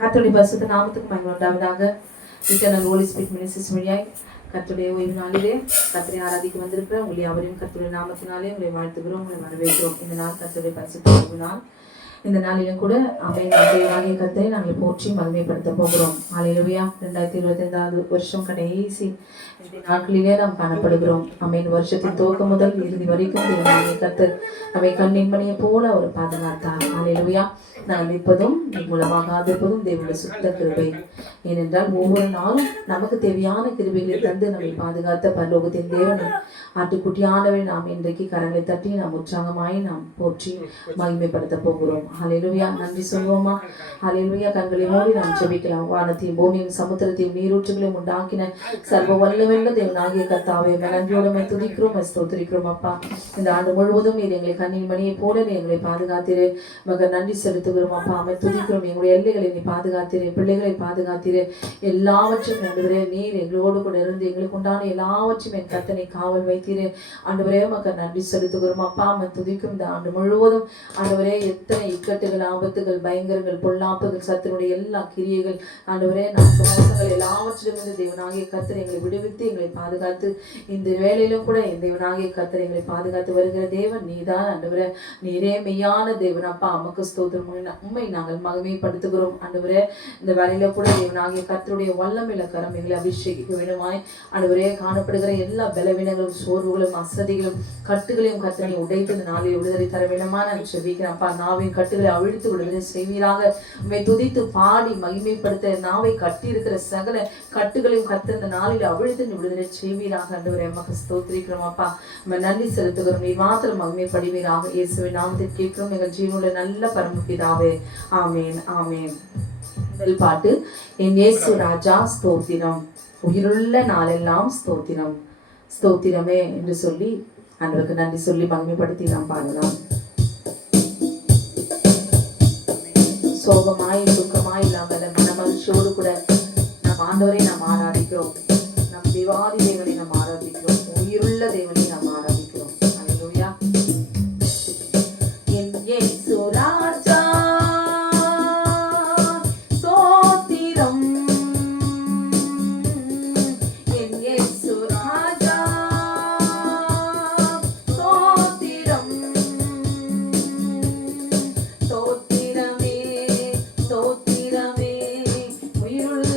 கர்த்தருடைய பரிசுத்த நாமத்துக்கு மகிமை உண்டாவதாக. இட்டர்னல் ஹோலி ஸ்பிரிட் மினிஸ்ட்ரிஸ் வழியாய் கர்த்தருடைய ஓய்வு நாளிலே கர்த்தரை ஆராதிக்க வந்திருக்கிற உங்களை அவரையும் கர்த்தருடைய நாமத்தினாலே உங்களை வாழ்த்துகிறோம், உங்களை வரவேற்கிறோம். இந்த நாள் கர்த்தருடைய பரிசுத்த ஓய்வு நாள். இந்த நாளிலும் கூட தேவனாகிய கர்த்தரை நாங்கள் போற்றி மகிமைப்படுத்த போகிறோம். ஹல்லேலூயா. 2025 வருஷம் கடைசி நாட்களிலே நாம் காணப்படுகிறோம். ஆமென். வருஷத்தின் துவக்கம் முதல் இறுதி வரைக்கும் தேவனாகிய கர்த்தர் நம்மை கண்ணின் மணியை போல ஒரு பாதுகாத்தார். ஹல்லேலூயா. நாம் இருப்பதும் மூலமாகாதிருப்பதும் தேவனுடைய சுத்த கிருபை. ஏனென்றால் ஒவ்வொரு நாளும் நமக்கு தேவையான கிருபைகளை தந்து நம்மை பாதுகாத்த பரலோகத்தின் தேவனை ஆட்டுக்குட்டியானவை நாம் இன்றைக்கு கரங்களை தட்டி நாம் உற்சாகமாய் நாம் போற்றி மகிமைப்படுத்த போகிறோம். ஹல்லேலூயா. நன்றி சொல்வோமா? ஹல்லேலூயா. கண்களை மூடி நாம் ஜெபிக்கலாம். வானத்தையும் பூமியும் சமுத்திரத்தையும் நீரூற்றுகளையும் உண்டாக்கின சர்வ வல்லமையுள்ள தேவனாகிய கர்த்தாவே, நன்றியோடு துதிக்கிறோம், ஸ்தோத்திரிக்கிறோம். அப்பா, இந்த ஆண்டு முழுவதும் நீர் எங்களை கண்ணின் மணியை போல நீ எங்களை பாதுகாத்திரு. மகன் நன்றி செலுத்துகிறோம். அப்பா, அமை துதிக்கிறோம். எங்களுடைய எல்லைகளை நீ பாதுகாத்திரு, பிள்ளைகளை பாதுகாத்திரு. எல்லாவற்றையும் ஆண்டவரே நீர் எங்களோடு கூட இருந்து எங்களுக்கு உண்டான எல்லாவற்றையும் என் கர்த்தனை காவல் வைத்தீரு. ஆண்டவரே மகன் நன்றி செலுத்துகிறோம். அப்பா, அமை துதிக்கும். இந்த ஆண்டு முழுவதும் ஆண்டவரே எத்தனை இக்கட்டுகள், ஆபத்துகள், பயங்கரங்கள், பொல்லாப்புகள், சத்தினுடைய எல்லா கிரியைகள், ஆண்டவரே நமக்கு மோசங்கள் எல்லாவற்றிலிருந்து தேவனாகிய கர்த்தர் எங்களை விடுவித்து எங்களை பாதுகாத்து இந்த வேலையிலும் கூட என் தேவனாகிய கர்த்தர் எங்களை பாதுகாத்து வருகிற தேவன் நீதான். ஆண்டவரே நீரே மெய்யான தேவன். அப்பா, அமக்கு ஸ்தோத்திரம். உண்மை நாங்கள் மகிமைப்படுத்துகிறோம். ஆண்டவரே இந்த வேலையில கூட தேவனாகிய கர்த்தருடைய வல்லமையில கரம் எங்களை அபிஷேகிக்க வேண்டுமாய் ஆண்டவரே காணப்படுகிற எல்லா பலவீனங்களும், சோர்வுகளும், அசதிகளும், கட்டுகளையும் கர்த்தனை உடைத்து இந்த நாளில் விடுதலை தர வேண்டுமா நான் செபிக்கிறேன். அப்பா, நாவின் கட்டுகளை அவிழ்த்து விடுதலை செய்வீராக. உண்மை துதித்து பாடி மகிமைப்படுத்த நாவை கட்டி இருக்கிற சகல கட்டுகளையும் கர்த்தர் இந்த நாளில் அவிழ்த்து விடுதலை செய்வீராக. ஆண்டவரே எமக்கு ஸ்தோத்திரிக்கிறோம். அப்பா, நம்ம நன்றி செலுத்துகிறோம். நீ மாத்திரம் மகிமைப்படுவீராக. இயேசுவின் நாமத்தில் கேட்கிறோம் எங்கள் ஜீவனுள்ள நல்ல பரமபிதாவே. ஆமேன், ஆமேன். முதல் பாட்டு, என் இயேசு ராஜா ஸ்தோத்திரம், உயிருள்ள நாளெல்லாம் ஸ்தோத்திரம். ஸ்தோத்திரமே என்று சொல்லி ஆண்டவருக்கு நன்றி சொல்லி மகிமைப்படுத்தி நாம் பாடலாம். சோகமாய் துக்கமாய் இல்லாமல் மனமகிழ்ச்சியோடு கூட நம் ஆண்டவரை நாம் ஆராதிக்கிறோம். நம் தேவாதி தேவனை நாம் ஆராதிக்கிறோம். உயிருள்ள தேவனை நாம் ஆராதிக்கிறோம். ஹல்லேலூயா. என் இயேசு ராஜா ஸ்தோத்திரம், என் இயேசு ராஜா ஸ்தோத்திரம். ஸ்தோத்திரமே, ஸ்தோத்திரமே, உயிருள்ள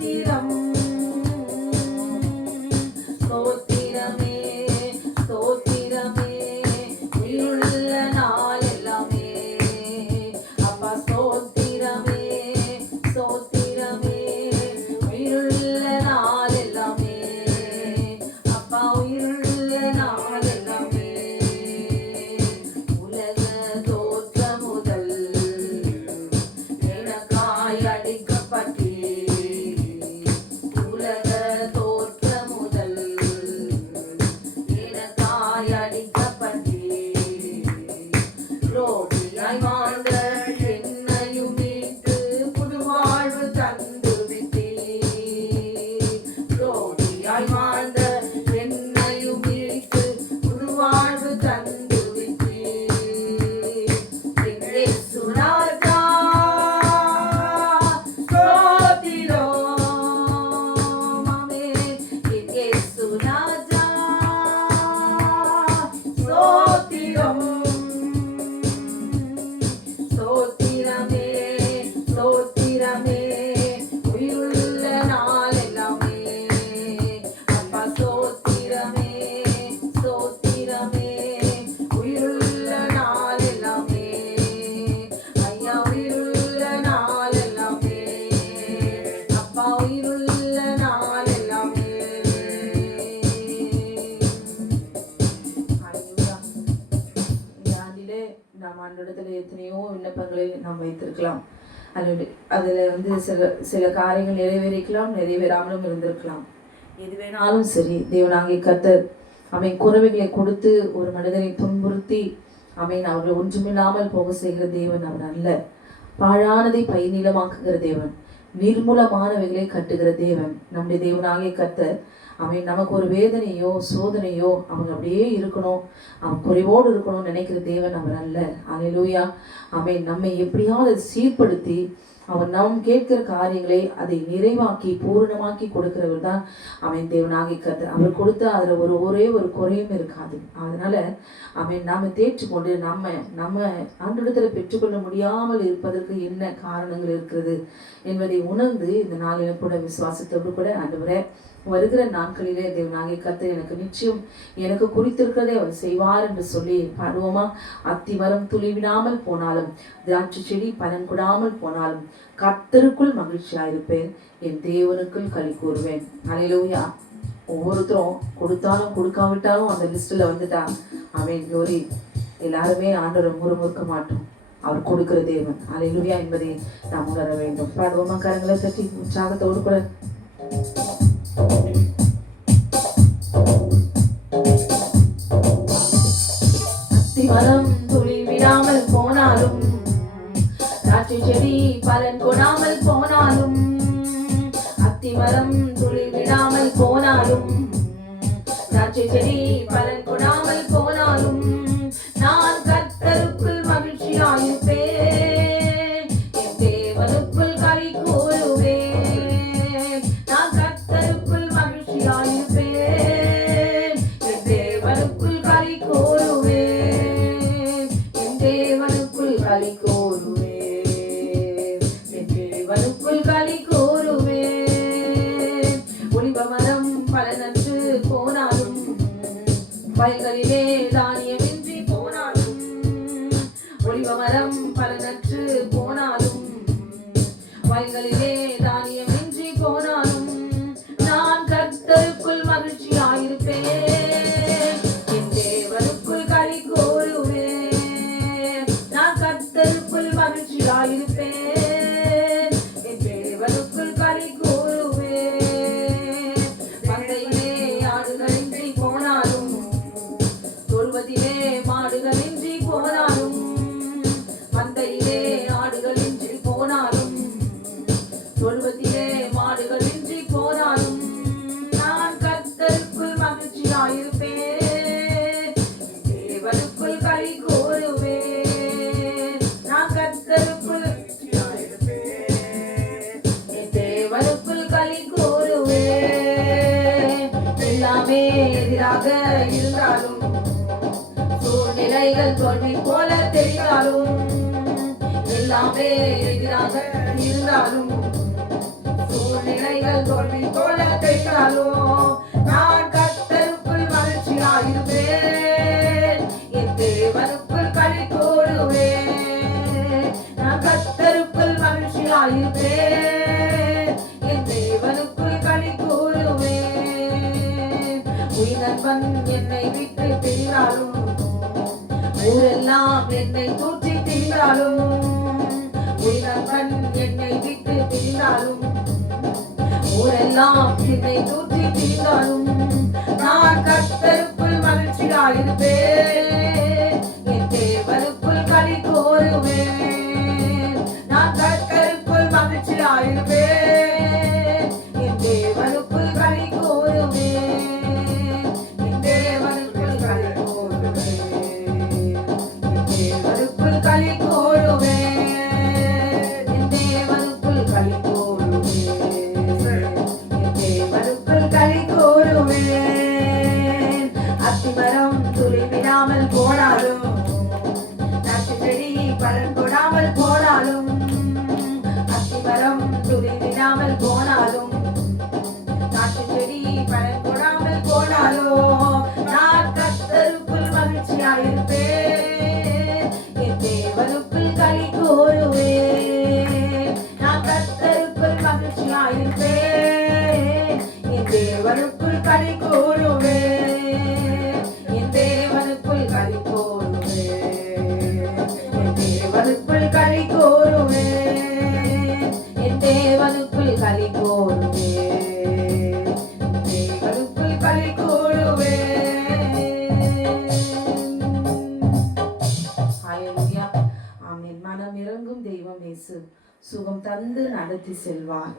ஸ்தோத்திரம் ஸ்தோத்திரமே ஸ்தோத்திரமே உயிருள்ள நாள் எல்லாமே அப்பா ஸ்தோத்திரமே ஸ்தோத்திரமே உயிருள்ள நாள் எல்லாமே அப்பா உயிருள்ள நாள் எல்லாமே உலக தோற்ற முதல் எனக்காய் அடிக்கப்பட்டே உலக தோற்ற முதல் எனக்காய் அடிக்கப்பட்டே ரோகியாய் வாழ்ந்த என்னையும் மீட்டு புது வாழ்வு தந்து விட்டே ரோகியாய் வாழ்ந்த என்னையும் மீட்டு புது வாழ்வு தந்து விட்டே என் இயேசு ராஜா ஸ்தோத்திரம் ஆமென் என் இயேசு ராஜா ஸ்தோத்திரம் ஸ்தோத்திரமே ஸ்தோத்திரமே உயிருள்ள நாள் எல்லாமே அப்பா ஸ்தோத்திரமே ஸ்தோத்திரமே உயிருள்ள நாள் எல்லாமே ஐயா உயிருள்ள நாள் எல்லாமே அப்பா உயிருள்ள நாள் எல்லாமே ஹalleluya இந்த ஆண்டிலே நாம் ஆண்டவரிடத்தில் எத்தனையோ விண்ணப்பங்களை நாம் வைத்திருக்கலாம். அதில் சில காரியங்கள் நிறைவேறிக்கலாம், நிறைவேறாமலும் இருந்திருக்கலாம். எது வேணாலும் சரி, தேவனாகிய கர்த்தர் குறைவுகளை கொடுத்து ஒரு மனிதனை துன்புறுத்தி அவர்களை ஒன்றுமில்லாமல் போக செய்கிற தேவன் அவர் அல்ல. பாழானதை பைநீளமாக்குகிற தேவன், நிர்மூலமானவைகளை கட்டுகிற தேவன் நம்முடைய தேவனாகிய கர்த்தர். நமக்கு ஒரு வேதனையோ சோதனையோ அவங்க அப்படியே இருக்கணும், அவன் குறைவோடு இருக்கணும்னு நினைக்கிற தேவன் அவர் அல்ல. அல்லேலூயா. நம்மை எப்படியாவது சீர்படுத்தி நாம் கேட்கிற காரியங்களை அதை நிறைவாக்கி பூரணமாக்கி கொடுக்கிறவர் தான் தேவனாகிய கர்த்தர். அவர் கொடுத்த அதில் ஒரே ஒரு குறையும் இருக்காது. அதனால நாம தேற்றுக்கொண்டு நம்ம ஆண்டவரிடத்தில் பெற்றுக்கொள்ள முடியாமல் இருப்பதற்கு என்ன காரணங்கள் இருக்கிறது என்பதை உணர்ந்து இந்த நாளில் கூட விசுவாசத்தோடு கூட ஆண்டவரே வருகிற நாட்களிலே தேவனாகிய கர்த்தர் எனக்கு நிச்சயம் எனக்கு குறித்திருக்கிறதை அவர் செய்வார் என்று சொல்லி பாடுவோமா? அத்திமரம் துளிவிடாமல் போனாலும் திராட்சை செடி பலன் கொடாமல் போனாலும் கர்த்தருக்குள் மகிழ்ச்சியாயிருப்பேன், என் தேவனுக்குள் களி கூறுவேன். அல்லேலூயா. ஒவ்வொருத்தரும் கொடுத்தாலும் கொடுக்காவிட்டாலும் அந்த லிஸ்ட்ல வந்துட்டா glory எல்லாருமே ஆண்டவரை முறுமுறுக்க மாட்டோம். அவர் கொடுக்கிற தேவன் அல்லேலூயா என்பதை நாம் உணர வேண்டும். பாடுவோமா? கரங்களை தட்டி உற்சாகத்தோடு கூட அத்திமரம் துளி விடாமல் போனாலும் திராட்சை செடி பலன் கொடாமல் போனாலும் அத்திமரம் துளி விடாமல் போனாலும் திராட்சை செடி பலன் கொடாமல் போனாலும் நான் கர்த்தருக்குள் மகிழ்ச்சியாயிருப்பேன், என் தேவனுக்குள் களி கூறுவேன். நான் கர்த்தருக்குள் மகிழ்ச்சியாயிருப்பேன், என் தேவனுக்குள் களி கூறுவேன், என் தேவனுக்குள் களி கூறுவேன், என் தேவனுக்குள் களி கூறுவேன். ஒலிவ மரம் பலனற்று போனாலும் வயல்களிலே தானியமின்றி போனாலும் ஒலிவ மரம் பலனற்று போனாலும் வயல்களிலே தானியமின்றி போனாலும் நான் கர்த்தருக்குள் மகிழ்ச்சியாயிருப்பேன், என் தேவனுக்குள் களி கூறுவேன். நான் கர்த்தருக்குள் மகிழ்ச்சியாயிருப்பேன், என் தேவனுக்குள் களி கூறுவேன். மந்தையிலே ஆடுகளின்றி போனாலும் தொழுவதிலே மாடுகளின்றி போனாலும் மந்தையிலே ஆடுகளின்றி போனாலும் தொழுவதிலே மாடுகளின்றி போனாலும் நான் கர்த்தருக்குள் மகிழ்ச்சியாயிருப்பேன், தேவனுக்குள் களி கூறுவேன். நான் கர்த்தருக்குள் என் தேவனுக்குள் களி கூறுவேன். எல்லாமே எதிராக இருந்தாலும் சூழ்நிலைகள் தோல்வி போல தெரிந்தாலும் எல்லாமே எதிராக இருந்தாலும் சூழ்நிலை சேனைகள் தோல்வி போல கையாலும் நான் கர்த்தருக்குள் மகிழ்ச்சியாயிருப்பேன். என் தேவனுக்குள் களி கூறுவேன். நான் கர்த்தருக்குள் மகிழ்ச்சியாயிருப்பேன். என் தேவனுக்குள் களி கூறுவேன். உயிர்நண்பன் என்னை விட்டு பிரிந்தாலும், ஊரெல்லாம் என்னை தூற்றி திரிந்தாலும், உயிர்நண்பன் என்னை விட்டு பிரிந்தாலும், ஊரெல்லாம் என்னை தூற்றி திரிந்தாலும், நான் கர்த்தருக்குள் மகிழ்ச்சியாயிருப்பேன். என் தேவனுக்குள் களி கூறுவேன். நான் கர்த்தருக்குள் மகிழ்ச்சியாயிருப்பேன். என் தேவனுக்குள் களி கூறுவேன். என் தேவனுக்குள் களி கூறுவேன். என் தேவனுக்குள் களி கூறுவேன். என் தேவனுக்குள் களி கூறுவேன். என் தேவனுக்குள் களி கூறுவேன். அத்திமரம் துளிவிடாமல் போனாலும், நட்டு செடி பலன் கொடாமல் போனாலும், அத்திமரம் துளிவிடாமல் போனாலும், நாட்டு செடி பலன் கொடாமல் போனாலும், நான் கர்த்தருக்குள் மகிழ்ச்சியாயிருப்பேன். என் தேவனுக்குள் களி கூறுவேன். நான் கர்த்தருக்குள் மகிழ்ச்சியாயிருப்பேன். என் தேவனுக்குள் களி கூறுவேன். என் தேவனுக்குள் களி கூறுவேன். என் தேவனுக்குள் களி கூறுவேன். என் தேவனுக்குள் களி கூறுவேன். என் தேவனுக்குள் களி கூறுவேன். ஹல்லேலூயா. ஆமென். மனம் இறங்கும் தெய்வம் இயேசு சுகம் தந்து நடத்தி செல்வார்.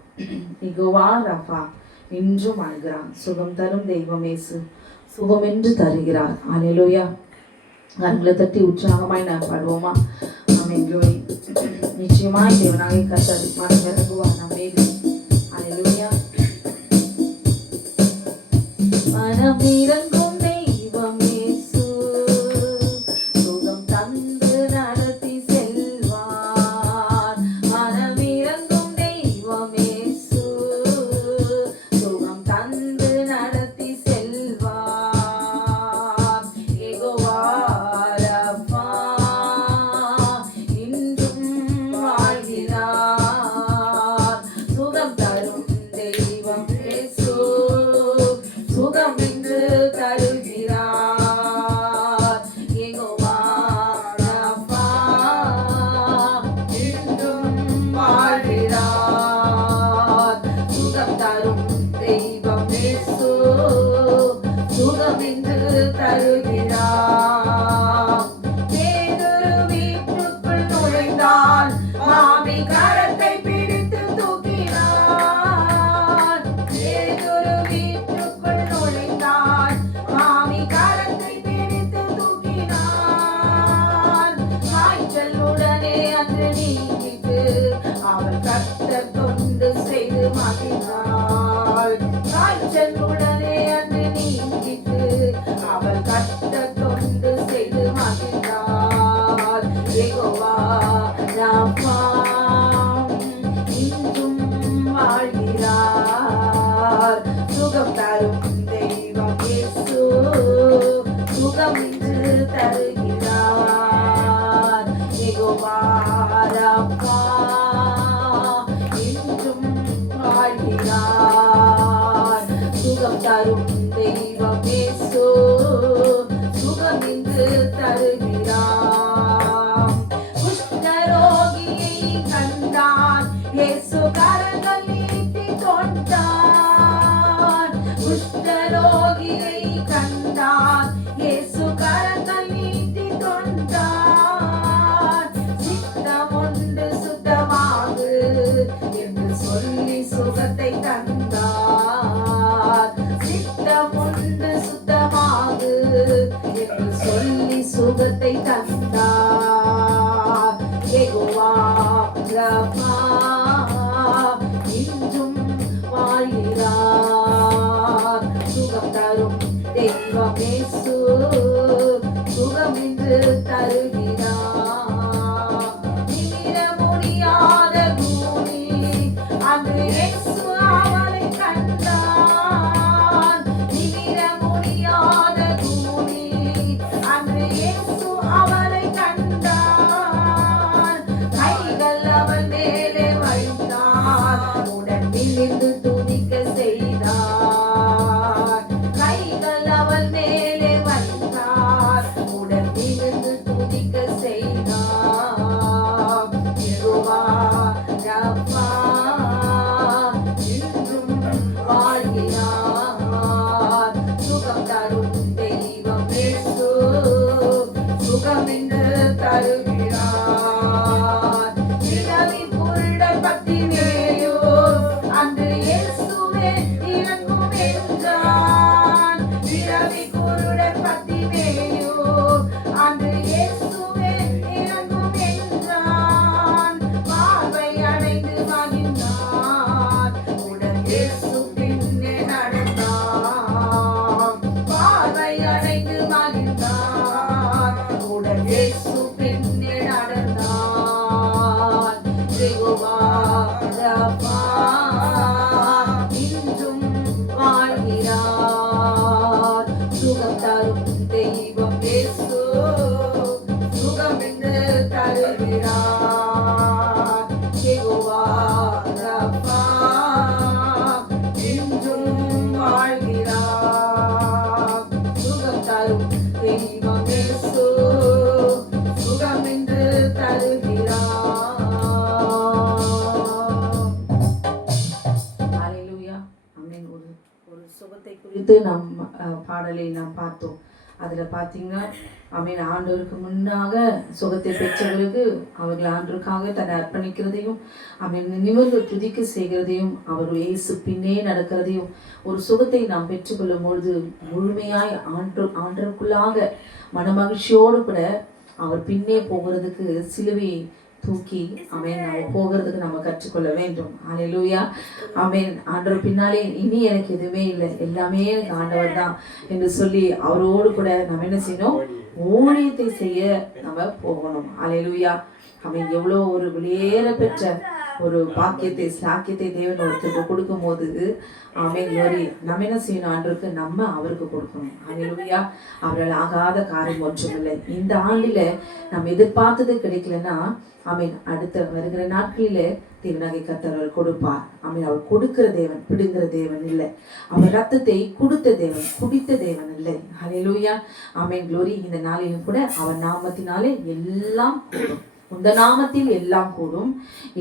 யெகோவா ரஃபா இன்றும் அழுகிறான். சுகம் தரும் தெய்வம் இயேசு சுகம் என்று தருகிறார். ஹல்லேலூயா. கண்களை தட்டி உற்சாகமாய் நான் பாடுவோமா? ஆமென். glory. நிச்சயமாய் தேவனாகிய கர்த்தர் மனம் இறங்குவார் நம் மீது. ஹல்லேலூயா. மனம் இறங்கும் தெய்வம் இயேசு சுகம் தந்து நடத்தி செல்வார். மனம் இறங்கும் தெய்வம் இயேசு சுகம் தந்து நடத்தி செல்வார். யெகோவா ரஃபா இன்றும் வாழ்கிறார். சுகம் தரும் தெய்வம் இயேசு சுகம் என்று தருகிறார். யெகோவா ரஃபா இன்றும் வாழ்கிறார். சுகம் தரும் தெய்வம் இயேசு சுகம் என்று தருகிறார். பேதுரு வீட்டுக்குள் நுழைந்தால் மாமி கரத்தை பிடித்து தூக்கினார். பேதுரு வீட்டுக்குள் நுழைந்தால் மாமி கரத்தை பிடித்து தூக்கினார். காய்ச்சல் உடனே அன்று நீங்கிட்டு அவள் கர்த்தர் தொண்டு செய்து மாற்றினாள். காய்ச்சல் உடனே அன்று நீங்கிட்டு அவள் கர்த்தர் தொண்டு செய்து மாற்றினாள். யெகோவா ரஃபா இன்றும் வாழ்கிறார். சுகம் தரும் தெய்வம் இயேசு சுகம் என்று தருகிறார். யெகோவா ரஃபா இன்றும் வாழ்கிறார். சுகம் தரும் தெய்வம் இயேசு சுகம் என்று தருகிறார். குஷ்டரோகியை கண்டான் இயேசு கரங்கள் நீட்டி தொட்டார். குஷ்டரோகியை கண்டான் இயேசு கரங்கள் நீட்டி தொட்டார். சித்தம் ஒன்று சுத்தமாகு என்று சொல்லி சுகத்தை தந்தார். சித்தம் ஒன்று சுத்தமாகு என்று சொல்லி சுகத்தை தந்தார். யெகோவா ரஃபா இன்றும் வாழ்கிறார். சுகம் தரும் தெய்வம் இயேசு சுகம் என்று தருகிறார். நிமிர முடியாத பூமி அன்று இயேசு நிமிர்ந்து துதிக்க செய்தார். கைகள் அவள் மேலே வைத்தார், உடன் நிமிர்ந்து துதிக்க செய்தார். யெகோவா ரப்பா இன்றும் வாழ்கிறார். சுகம் தரும் தெய்வம் இயேசு, சுகம் என்று தருகிறார். இரவி புருட பத்தினேயோ அன்று இயேசுவே இறங்கும் என்றான். இரவி குருட பத்தினேயோ அன்று இயேசுவே இறங்கும் என்றான். பார்வை அடைந்து மகிழ்ந்தான், உடன் இயேசு பின்னே நடந்தான். பார்வை அடைந்து மகிழ்ந்தான், உடன் இயேசு பின்னே நடந்தான். யெகோவா ரப்பா இன்றும் வாழ்கிறார். சுகம் தரும் தெய்வம் இயேசு, சுகம் என்று தருகிறார். யெகோவா ரப்பா இன்றும் வாழ்கிறார். சுகம் தரும் தெய்வம் இயேசு, சுகம் என்று தருகிறார். ஹல்லேலூயா. ஆமென். ஒரு சுகத்தை குறித்து நாம் பாடலை நாம் பார்த்தோம். அதில் பார்த்தீங்கன்னா ஆமென், ஆண்டவருக்கு முன்னாக சுகத்தை பெற்றவர்களுக்கு அவர்கள் ஆண்டவருக்காக தன்னை அர்ப்பணிக்கிறதையும் ஆமென் நிமிர்ந்து துதிக்க செய்கிறதையும் அவர் இயேசு பின்னே நடக்கிறதையும் ஒரு சுகத்தை நாம் பெற்றுக்கொள்ளும் பொழுது முழுமையாய் ஆண்டவருக்குள்ளாக மனமகிழ்ச்சியோடு கூட அவர் பின்னே போகிறதுக்கு சிலுவையை தூக்கி ஆமென் நம்ம போகிறதுக்கு நம்ம கற்றுக்கொள்ள வேண்டும். ஹல்லேலூயா. ஆமென். ஆண்டவர் பின்னாலே இனி எனக்கு எதுவுமே இல்லை, எல்லாமே எனக்கு ஆண்டவர் தான் என்று சொல்லி அவரோடு கூட நம்ம என்ன செய்யணும், ஊழியத்தை செய்ய நம்ம போகணும். ஹல்லேலூயா. ஆமென். எவ்வளோ ஒரு வெளியேற பெற்ற ஒரு பாக்கியத்தை சாக்கியத்தை தேவன் ஒருத்தருக்கு கொடுக்கும் போது ஆமென் க்ளோரி நம்ம என்ன செய்யணும், ஆண்டவருக்கு நம்ம அவருக்கு கொடுக்கணும். ஹல்லேலூயா. அவரால் ஆகாத காரியம் ஒன்றுமில்லை. இந்த ஆண்டில நம்ம எதிர்பார்த்தது கிடைக்கலன்னா ஆமென் அடுத்த வருகிற நாட்களிலே தேவனாகிய கர்த்தர் அவர் கொடுப்பார். ஆமென். அவர் கொடுக்கிற தேவன், பிடுங்கிற தேவன் இல்லை. அவர் ரத்தத்தை கொடுத்த தேவன், குடித்த தேவன் இல்லை. ஹல்லேலூயா. ஆமென் க்ளோரி. இந்த நாளிலும் கூட அவர் நாமத்தினாலே எல்லாம் கூடும். உந்த நாமத்தில் எல்லாம் கூடும்,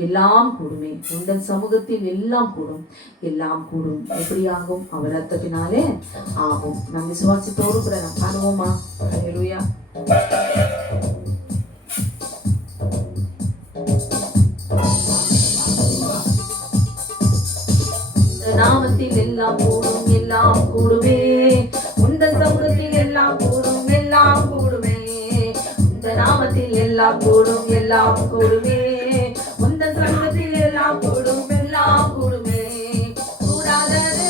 எல்லாம் கூடுமே. உந்தன் சமூகத்தில் எல்லாம் கூடும், எல்லாம் கூடும். எப்படி ஆகும்? அவர் ரத்தத்தினாலே ஆகும். நம் விசுவாசத்தோடு கூட நாம் காணுவோமா? ஹல்லேலூயா. நாமத்தில் எல்லாம் கூடும், எல்லாம் கூடுமே. உந்தன் சமூகத்தில் எல்லாம் கூடும், எல்லாம் கூடுமே. உந்த நாமத்தில் எல்லாம் கூடும், எல்லாம் கூடுமே. உந்தன் சமூகத்தில் எல்லாம் கூடும், எல்லாம் கூடுமே. கூடாதது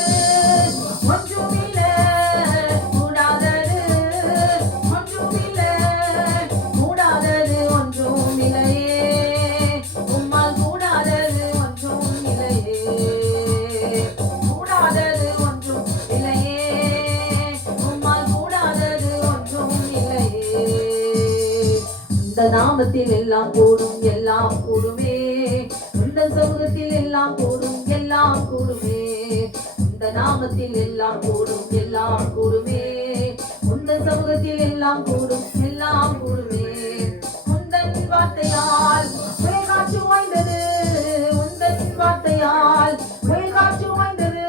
ஒன்றுமில்லை, கூடாதது ஒன்றுமில்லை, கூடாதது ஒன்றுமில்லையே. உம்மால் கூடாதது ஒன்றும் இல்லையே, கூடாதது ஒன்றும் இல்லையே. உம்மால் கூடாதது ஒன்றும் இல்லையே. இந்த நாமத்தில் எல்லாம் கூடும், எல்லாம் கூடுமே. இந்த சமூகத்தில் எல்லாம் கூடும், எல்லாம் கூடுமே. இந்த நாமத்தில் எல்லாம் கூடும், எல்லாம் கூடுமே. உந்த சமூகத்தில் எல்லாம் கூடும், எல்லாம் கூடுமே. உந்தன் வார்த்தையால் புயல் காற்று ஓய்ந்தது, உந்தன் வார்த்தையால் புயல் காற்று ஓய்ந்தது.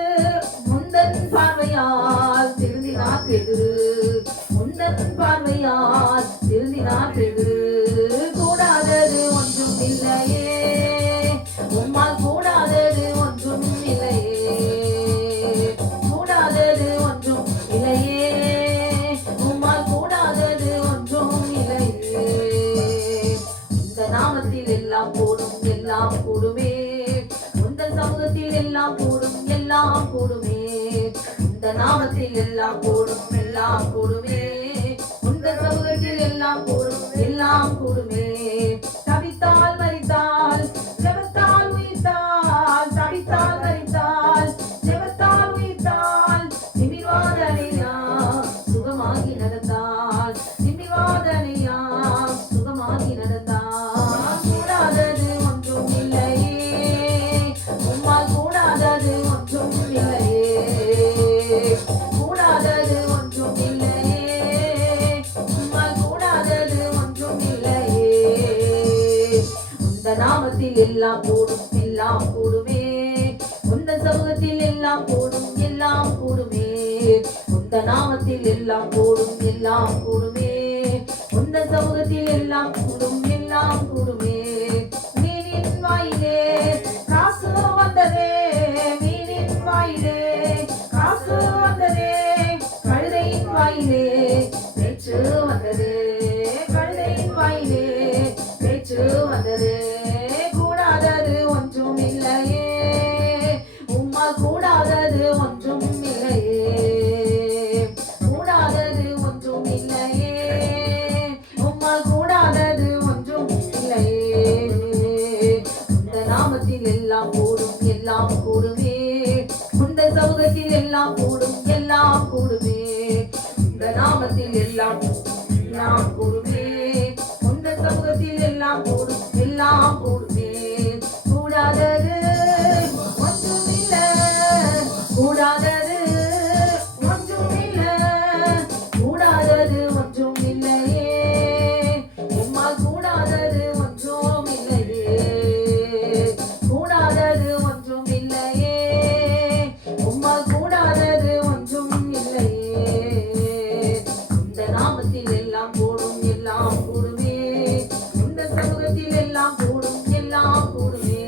உந்தன் பார்வையால் திருந்தினார் பேதுரு, உந்தன் பார்வையால் திருந்தினார் பேதுரு. கூடாதது ஒன்றும் இல்லையே, உம்மால் கூடாதது ஒன்றும் இல்லையே, கூடாதது ஒன்றும் இல்லையே. உம்மால் கூடாதது ஒன்றும் இல்லையே. இந்த நாமத்தில் எல்லாம் கூடும், எல்லாம் கூடுமே. உந்தன் சமூகத்தில் எல்லாம் கூடும், எல்லாம் கூடுமே. இந்த நாமத்தில் எல்லாம் கூடும், எல்லாம் கூடுமே. உந்தன் சமூகத்தில் எல்லாம் கூடும், எல்லாம் கூடுமே. தவித்தால் மரித்தால், ஜெபத்தால் உயிர்த்தால், தவித்தால் மரித்தால், ஜெபத்தால் உயிர்த்தால், நிமிர்வாதனையா சுகமாகி நடந்தால், நிமிர்வாதனையா சுகமாகி நடந்தால். கூடாதது ஒன்றும் இல்லையே, உம்மால் கூடாதது எல்லாம் கூடுமே, உந்த சமூகத்தில் எல்லாம் கூடும், எல்லாம் கூடுமே, உந்த நாமத்தில் எல்லாம் கூடும், எல்லாம் கூடுமே, உந்த சமூகத்தில் எல்லாம் கூடும், எல்லாம் கூடுமே. மீனின் வாயிலே காசு வந்ததே, மீனின் வாயிலே காசு வந்ததே, கழுதையின் வாயிலே பேச்சு வந்ததே, கழுதையின் வாயிலே பேச்சு வந்ததே. கூடாதது ஒன்றும் இல்லையே, உம்மால் கூடாதது ஒன்றும் இல்லையே, கூடாதது ஒன்றும் இல்லையே, உம்மால் கூடாதது ஒன்றும் இல்லையே. இந்த நாமத்தில் எல்லாம் கூடும், எல்லாம் கூடுமே, உந்த சமூகத்தில் எல்லாம் கூடும், எல்லாம் கூடுமே, இந்த நாமத்தில் எல்லாம் எல்லாம் கூடுமே, உந்த சமூகத்தில் எல்லாம் கூடும், எல்லாம் கூடுமே. கூடாதது ஒன்றும் இல்ல, கூடாதது ஒன்றும் இல்ல, கூடாதது ஒன்றும் இல்லையே, உம்மால் கூடாதது ஒன்றும் இல்லையே, கூடாதது ஒன்றும் இல்லையே, உம்மால் கூடாதது ஒன்றும் இல்லையே. இந்த நாமத்தில் எல்லாம் கூடும், எல்லாம் கூடுமே, இந்த சமூகத்தில் எல்லாம் கூடும், எல்லாம் கூடுமே,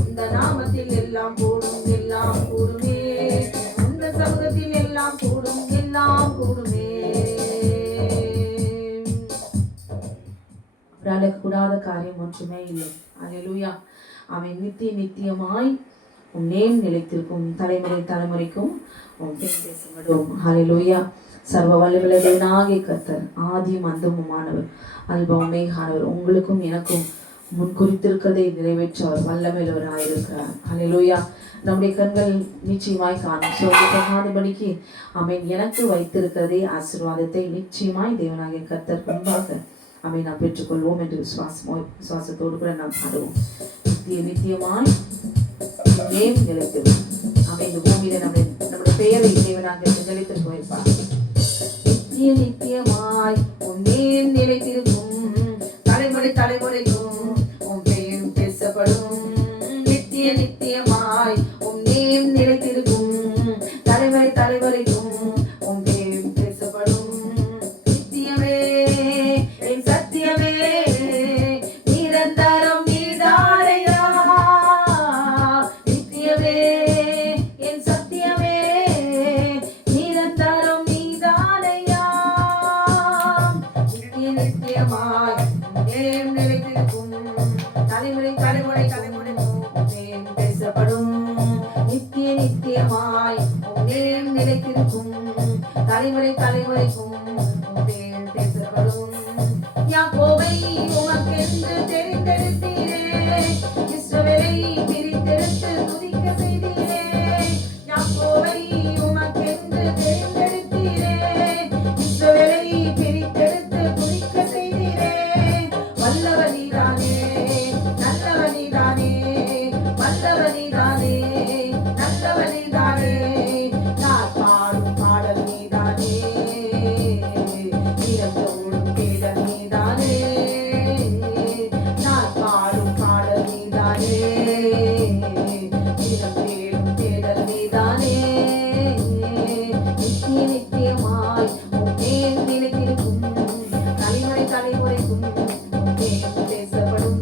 இந்த நாமத்தில் எல்லாம் கூடும், எல்லாம் கூடுமே, இந்த சமூகத்தில் எல்லாம் கூடும், எல்லாம் கூடுமே. அவரால் கூடாத காரியம் ஒன்றுமே இல்லை. அல்லேலூயா. அவன் நித்திய நித்தியமாய் உன் நேம் நிலைத்திருக்கும், தலைமுறை தலைமுறைக்கும் உன் பேர் பேசப்படும். அல்லேலூயா. சர்வ வல்லமையுள்ள தேவனாகிய கர்த்தர் ஆதியும் அந்தமுமானவர், அல்பா ஒமேகானவர், உங்களுக்கும் எனக்கும் முன் குறித்திருக்கிறதை நிறைவேற்றவர் வல்லமையுள்ளவராக இருக்கிறார். அல்லேலூயா. நம்முடைய கண்கள் நிச்சயமாய் காணும், சோதிக்காதபடிக்கு அவன் எனக்கு வைத்திருக்கிறதே ஆசீர்வாதத்தை நிச்சயமாய் தேவனாகிய கர்த்தர் முன்பாக அவை நாம் பெற்றுக்கொள்வோம் என்று விசுவாசத்தோடு கூட நாம் பாடுவோம். நித்திய நித்தியமாய் நேம் நிலைத்திருக்கும். அவன் இந்த பூமியில நம்முடைய பெயரை தேவனாக நிலைத்திருக்க வைப்பார். நித்திய நித்தியமாய் உன் நேம் நிலைத்திருக்கும், தலைமுறை தலைமுறைக்கும் உன் பெயர் பேசப்படும். நித்திய நித்தியமாய் உன் நேம் நிலைத்திருக்கும், தலைமுறை தலைமுறைக்கும் உன் பெயர் பேசப்படும். நித்தியமே என் சத்தியமே, நிரந்தரம் நீதானையா. நித்தியமே என் சத்தியமே, நிரந்தரம் நீதானையா. நித்திய நித்தியமாய் நேம் நிலைத்திருக்கும், தலைமுறை தலைமுறை தலைமுறைக்கும் நேம் பேசப்படும். நித்திய நித்தியமாய் நேம் நிலைத்திருக்கும், தலைமுறை தலைமுறைக்கும் நேம் பேசப்படும். யாக்கோபை உமக்கென்று தெரிந்தெடுத்தீரே, இஸ்ரவேலை பிரித்தெடுத்து துதிக்க செய்தீரே. யாக்கோபை உமக்கென்று தெரிந்தெடுத்தீரே, இஸ்ரவேலை பிரித்தெடுத்து துதிக்க செய்தீரே. வல்லவனீதானே, நல்லவனீதானே, வல்லவனீதானே, நல்லவனீதானே, நான் பாடும் பாடல் நீதானே, நிரந்தோடும் தேடல் நீதானே, நான் பாடும் பாடல் நீதானே, நிறம் தேடும் தேடல் நீதானே. நித்திய நித்தியமாய் உன் நேம் நிலைத்திருக்கும், தலைமுறை தலைமுறைக்கும் உன் நேம் பேசப்படும்.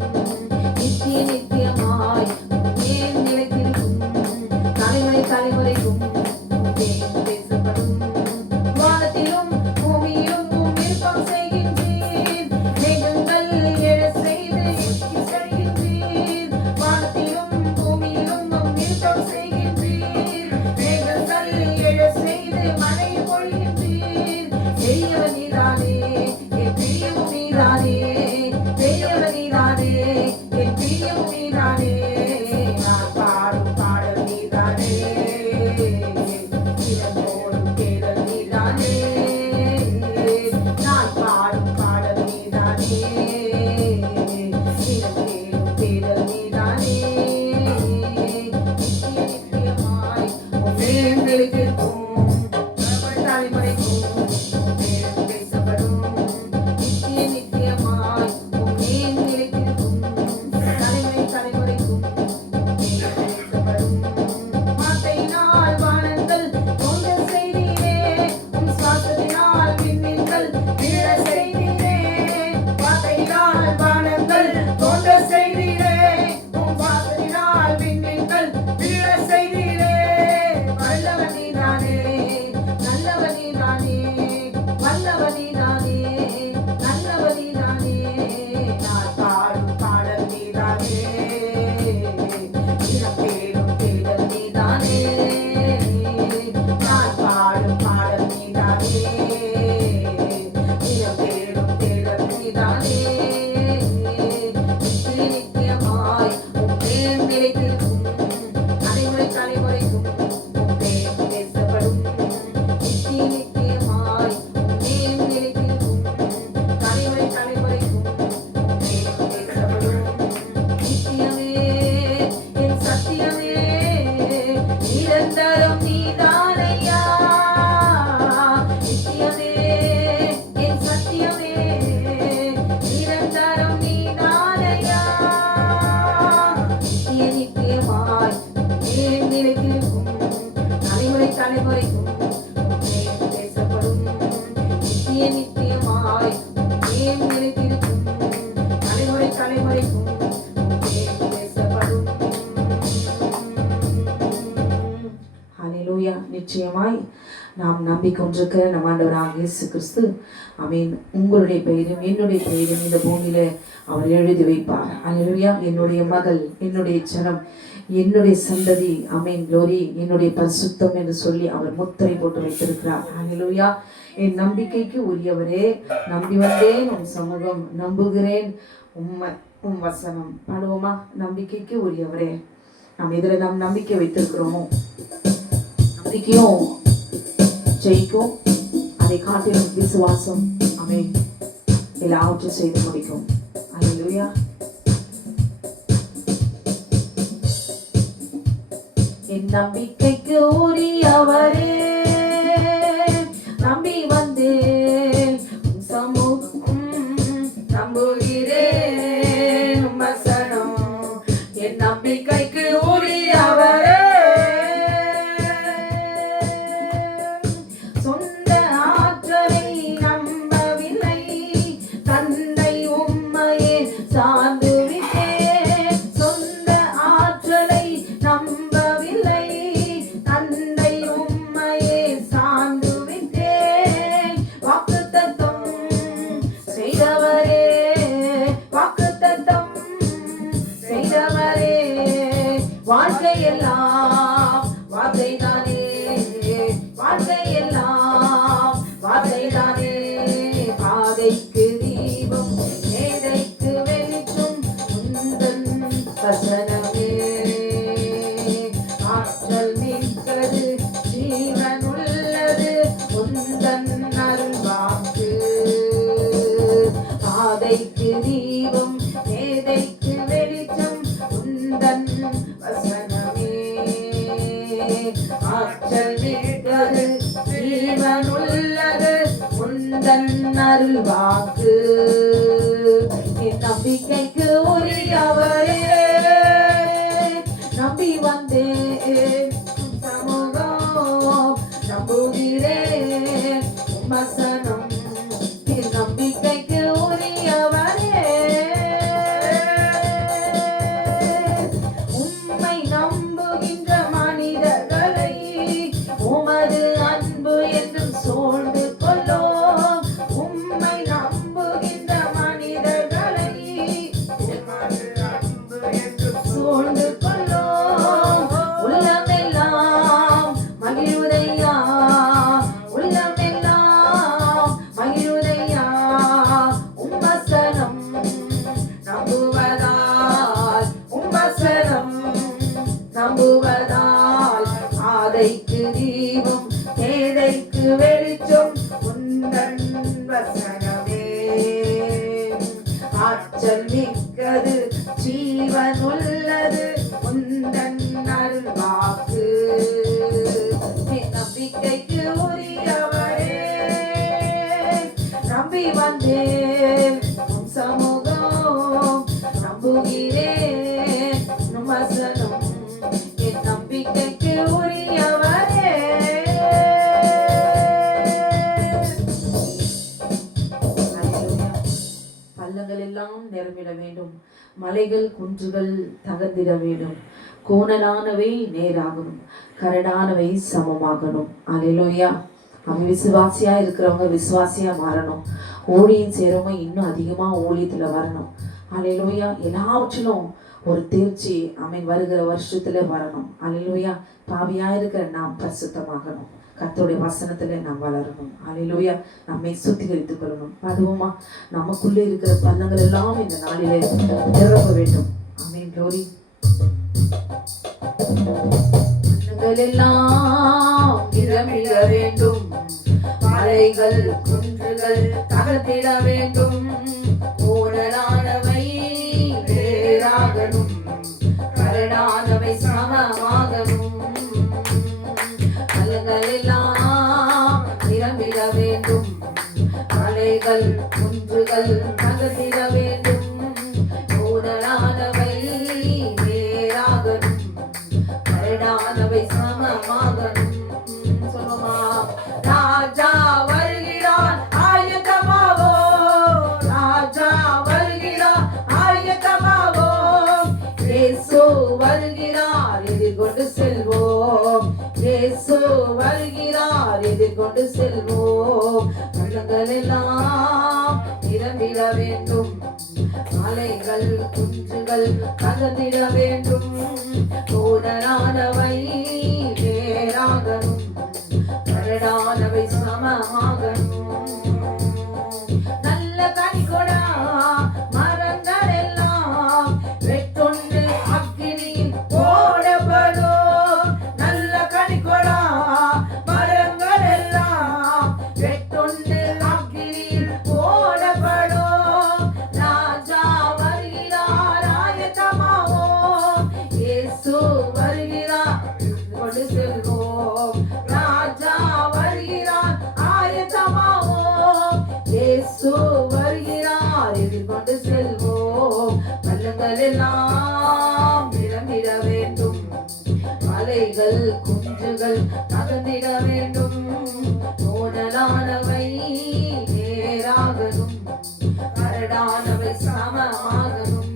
நித்திய நித்தியமாய் உன் நேம் நிலைத்திருக்கும், தலைமுறை தலைமுறைக்கும் உன் நேம் பேசப்படும். வானத்திலும் பூமியிலும் உம் விருப்பம் செய்கின்றீர், மேகங்கள் எழச் செய்து எட்டிச் செல்கின்றீர். வானத்திலும் பூமியிலும் உம் விருப்பம் செய்கின்றீர், மேகங்கள் எழச் செய்து மழை பொழிகின்றீர். பெரியவர் நீதானே, என் பிரியமும் நீதானே, பெரியவர் நீதானே, என் பிரியமும் நீதானே, நான் பாடும் பாடல் நீதானே, நிரந்தோடும் தேடல் நீதானே, நான் பாடும் பாடல் நீதானே, நிறம் தேடும் தேடல் நீதானே. நித்திய நித்தியமாய் உன் நேம் நிலைத்திருக்கும், தலைமுறை தலைமுறைக்கும் உன் பேர் பேசப்படும். நித்திய நித்தியமாய் உன் நேம் நிலைத்திருக்கும், தலைமுறை தலைமுறைக்கும் உன் வல்லவன் நீதானே, நல்லவன் நீதானே, வல்லவன் நீதானே, நல்லவன் நீதானே, நான் பாடும் பாடல் நீதானே, தினம் தேடும் தேடல் நீதானே, நான் பாடும் பாடல் நீதானே, தினம் தேடும் தேடல் நீதானே, நித்தியமாய் உம் பேர் நிலைத்திருக்கும், தலைமுறை தலைமுறைக்கும் உம் பேர் பேசப்படும். நித்தியமாய் உம் பேர் நிலைத்திருக்கும், தலைமுறை தலைமுறைக்கும் உம் பேர் பேசப்படும். நித்தியமே என் சத்தியமே, நிரந்தரம் நீதானையா. நித்தியமே என் சத்தியமே, நிரந்தரம் நீதானையா. நித்தியமாய் மேல் நிலைத்திருக்கும், தலைமுறை தலைமுறைக்கும் மேல் பேசப்படும். நித்தியமாய் மேல் நிலைத்திருக்கும், தலைமுறை தலைமுறைக்கும் மேல் பேசப்படும். ஹல்லேலூயா. நிச்சயமாய் நாம் நம்பிக்கொண்டிருக்கிற நம் ஆண்டவராகிய இயேசு கிறிஸ்து ஆமென் உங்களுடைய பெயரும் என்னுடைய பெயரும் இந்த பூமியில அவர் எழுதி வைப்பார். ஹல்லேலூயா. என்னுடைய மகள், என்னுடைய ஜனம், என்னுடைய சந்ததி, ஆமென் க்ளோரி, என்னுடைய பரிசுத்தம் என்று சொல்லி அவர் முத்திரை போட்டு வைத்திருக்கிறார். ஹல்லேலூயா. என் நம்பிக்கைக்கு உரியவரே, நம்பி வந்தேன் உம் சமூகம், நம்புகிறேன் உம் வசனம். பாடுவோமா? நம்பிக்கைக்கு உரியவரே. நாம் இதில் நாம் நம்பிக்கை வைத்திருக்கிறோமோ? நம்பிக்கையும் ஜெயிக்கும், அதை காட்டிலும் விசுவாசம் ஆமென் எல்லாவற்றையும் செய்து முடிக்கும். ஹல்லேலூயா. என் நம்பிக்கைக்கு உரியவரே, நம்பி வந்தேன் உம் சமூகம், நம்புகிறேன் உம் வசனம். என் நம்பிக்கைக்கு உரியவரே, சொந்த ஆற்றலை நம்பவில்லை, தந்தை உம்மையே சார்ந்து விட்டேன். சொந்த ஆற்றலை நம்பவில்லை, தந்தை உம்மையே சார்ந்து விட்டேன். வாக்குத்தத்தம் செய்தவரே, வாக்குத்தத்தம் செய்தவரே, வாழ்க்கையெல்லாம் வார்த்தைதானே, வாழ்க்கையெல்லாம் வார்த்தைதானே. பாதைக்கு தீபம், மேதைக்கு வெளிச்சம் உந்தன் வசனமே. ஆற்றல் மிக்கது, ஜீவனுள்ளது உந்தன் அருள்வாக்கு. பாதைக்கு தீபம், மேதைக்கு வெளிச்சம் உந்தன் வசனமே. ஆற்றல் மிக்கது, ஜீவனுள்ளது உந்தன் அருள்வாக்கு. என் நம்பிக்கைக்கு உரியவரே, நம்பி வந்தேன் உம் சமூகம், நம்புகிறேன் உம் வசனம். என் நம்பிக்கைக்கு உரியவரே, உம்மை நம்புகின்ற மனிதர்களை உமது அன்பு என்றும் சூழ்ந்து கொள்ளும். உம்மை நம்புகின்ற மனிதர்களை உமது அன்பு என்றும் சூழ்ந்து கொள்ளும். உள்ளமெல்லாம் மகிழுதையா, உள்ளமெல்லாம் மகிழுதையா, உம் வசனம் நம்புவதால், உம் வசனம் நம்புவதால். ஆதைக்கு தீபம், மேதைக்கு வெளிச்சம் உந்தன் வசனமே. ஆற்றல் மிக்கது, ஜீவனுள்ளது உந்தன் அருள்வாக்கு. என் நம்பிக்கைக்கு உரியவரே, நம்பி வந்தேன் உம் சமூகம், நம்புகிறேன் உம் வசனம். என் நம்பிக்கைக்கு உரியவரே. பள்ளங்கள் எல்லாம் நிரம்பிட வேண்டும், மலைகள் குன்றுகள் தகர்ந்திட வேண்டும். கோணலானவை நேராகணும், கரடானவை சமமாகணும். அல்லேலூயா. அவன் விசுவாசியா இருக்கிறவங்க விசுவாசியா மாறணும். ஊழியம் செய்கிறவங்க இன்னும் அதிகமா ஊழியத்துல வரணும். அல்லேலூயா. எல்லாவற்றிலும் ஒரு தேர்ச்சி அவன் வருகிற வருஷத்துல வரணும். அல்லேலூயா. பாவியா இருக்கிற நாம் பரிசுத்தமாகணும். கர்த்தருடைய வசனத்துல நாம் வளரணும். அல்லேலூயா. நம்மை சுத்திகரித்துக் கொள்ளணும். அதுவுமா நமக்குள்ளே இருக்கிற பள்ளங்கள் எல்லாம் இந்த நாளிலே நிரப்ப வேண்டும். ஆமென். க்ளோரி. எல்லாம் நிரம்பிட வேண்டும், மலைகள் குன்றுகள் தகர்த்திட வேண்டும், ஊழலானவை வேறாகணும், கரடானவை சமமாகணும். மலைகள் எல்லாம் நிரம்பிட வேண்டும், மலைகள் குன்றுகள் தகர்த்திட வேண்டும், ஊழலானவை வேறாகணும், கரடானவை சமமாகணும். சொல்லுமா, ராஜா வருகிறார் ஆயத்தமாவோ, ராஜா வருகிறார் ஆயத்தமாவோ, இயேசு வருகிறார் எதிர்கொண்டு செல்வோம், இயேசு வருகிறார் எதிர்கொண்டு செல்வோம். பள்ளங்கள் எல்லாம் நிரம்பிட வேண்டும், மலைகள் குன்றுகள் கலந்திட வேண்டும், கோணலானவை வேறாகணும், கரடானவை சமமாகணும். நல்ல கனிகொடா மரங்கள் எல்லாம் வெட்டொன்று அக்கினியில் போடப்படும், நல்ல கனிகொடா மரங்கள் எல்லாம் வெட்டொன்று அக்கினியில் போடப்படும். ராஜா வருகிறார் ஆயத்தமாவோம், இயேசு வருகிறார் கொண்டு செல்வோம், ராஜா வருகிறார் ஆயத்தமாவோம், இயேசு வருகிறார் எதிர்கொண்டு செல்வோம். பள்ளங்கள் எல்லாம் நிரம்பிட வேண்டும், மலைகள் குன்றுகள் தகர்ந்திட வேண்டும், கோணலானவை நேராகணும், கரடானவை சமமாகணும்.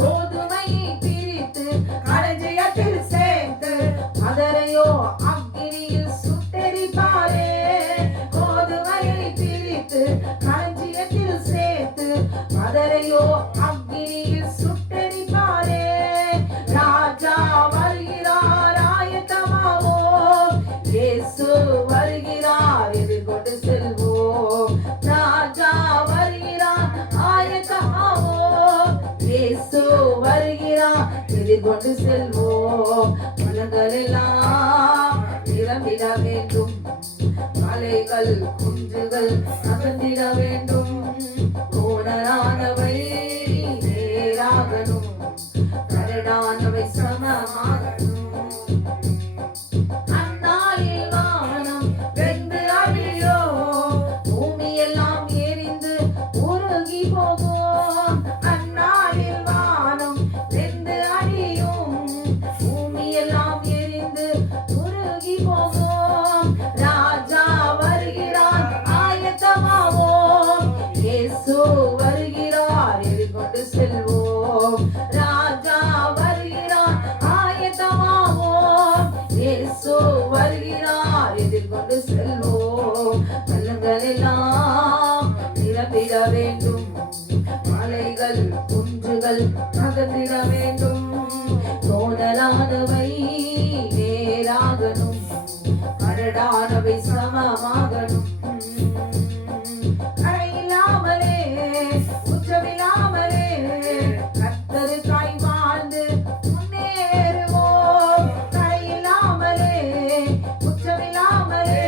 கோதுமையை பிரித்து களஞ்சியத்தில் சேர்த்து அதரையோ அக்கினியில் சுட்டெரிப்பாரே, கோதுமையை பிரித்து களஞ்சியத்தில் சேர்த்து அதரையோ அக்கினியில் சுட்டெரிப்பாரே. ராஜா வருகிறார் ஆயத்தமாவோம், இயேசு வருகிறார் எதிர்கொண்டு செல்வோம், ராஜா வருகிறார் ஆயத்தமாவோம், இயேசு வருகிறார் எதிர்கொண்டு செல்வோம். பள்ளங்கள் எல்லாம் நிரம்பிட வேண்டும், மலைகள் குன்றுகள் அகந்திட வேண்டும், கோணலானவை நேராகணும், கரடானவை சமமாகணும். அந்நாளில் வானம் வெந்து அழியும், பூமியெல்லாம் எரிந்து உருகி போகும், அந்நாளில் வானம் வெந்து அழியும், பூமியெல்லாம் எரிந்து உருகி போகும். ராஜா வருகிறார் ஆயத்தமாவோம், இயேசு வருகிறார் எதிர்கொண்டு செல்வோம், ராஜா வருகிறார் ஆயத்தமாவோம், இயேசு வருகிறார் எதிர்கொண்டு செல்வோம். பள்ளங்கள் எல்லாம் நிரம்பிட வேண்டும், மலைகள் குன்றுகள் தகர்ந்திட வேண்டும், கோணலானவை நேராகணும், கரடானவை சமமாகணும். கரையில்லாமலே குற்றமில்லாமலே கர்த்தருக்காய் வாழ்ந்து முன்னேறுவோம், கரையில்லாமலே குற்றமில்லாமலே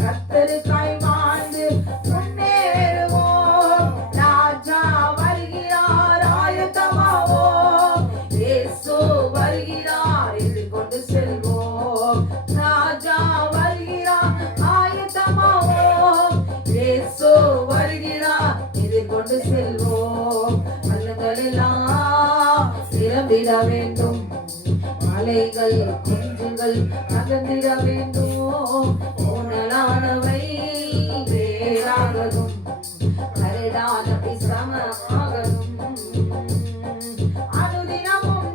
கர்த்தருக்காய் வாழ்ந்து முன்னேறுவோம். ராஜா வருகிறார் ஆயத்தமாவோம், இயேசு வருகிறார் எதிர்கொண்டு செல்வோம், ராஜா வருகிறார் ஆயத்தமாவோம், இயேசு வருகிறார் எதிர்கொண்டு செல்வோம். பள்ளங்கள் எல்லாம் நிரம்பிட வேண்டும், மலைகள் குன்றுகள் அகந்திட வேண்டும், கோணலானவை வேறாகணும், கரடானவை சமமாகணும். அனுதினமும்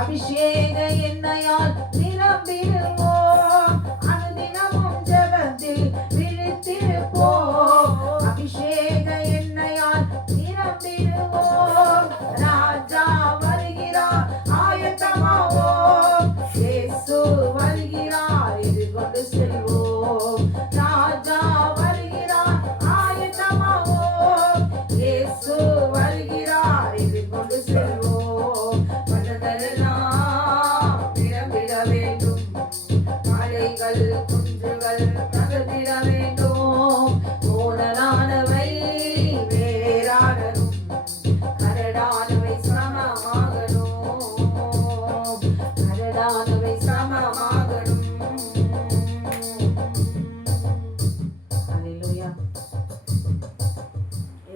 அபிஷேக எண்ணெயால் நிரம்பிடுவோம். அனுதினமும் ஜெபத்தில் விழித்திருப்போம். அபிஷேக எண்ணெயால் நிரம்பிடுவோம். ராஜா வருகிறார், ஆயத்தமாவோம். இயேசு வருகிறார், எதிர்கொண்டு செல்வோம். ராஜா வருகிறார், ஆயத்தமாவோம். இயேசு வருகிறார், எதிர்கொண்டு செல்வோம். மனதெல்லாம் நிரம்பிட வேண்டும். மலைகள் குன்றுகள் தகர்ந்திட வேண்டும். கோணலானவை வேறாடணும், கரடானவை சமமாகணும். கரடானவை சமமாகணும். ஹல்லேலூயா.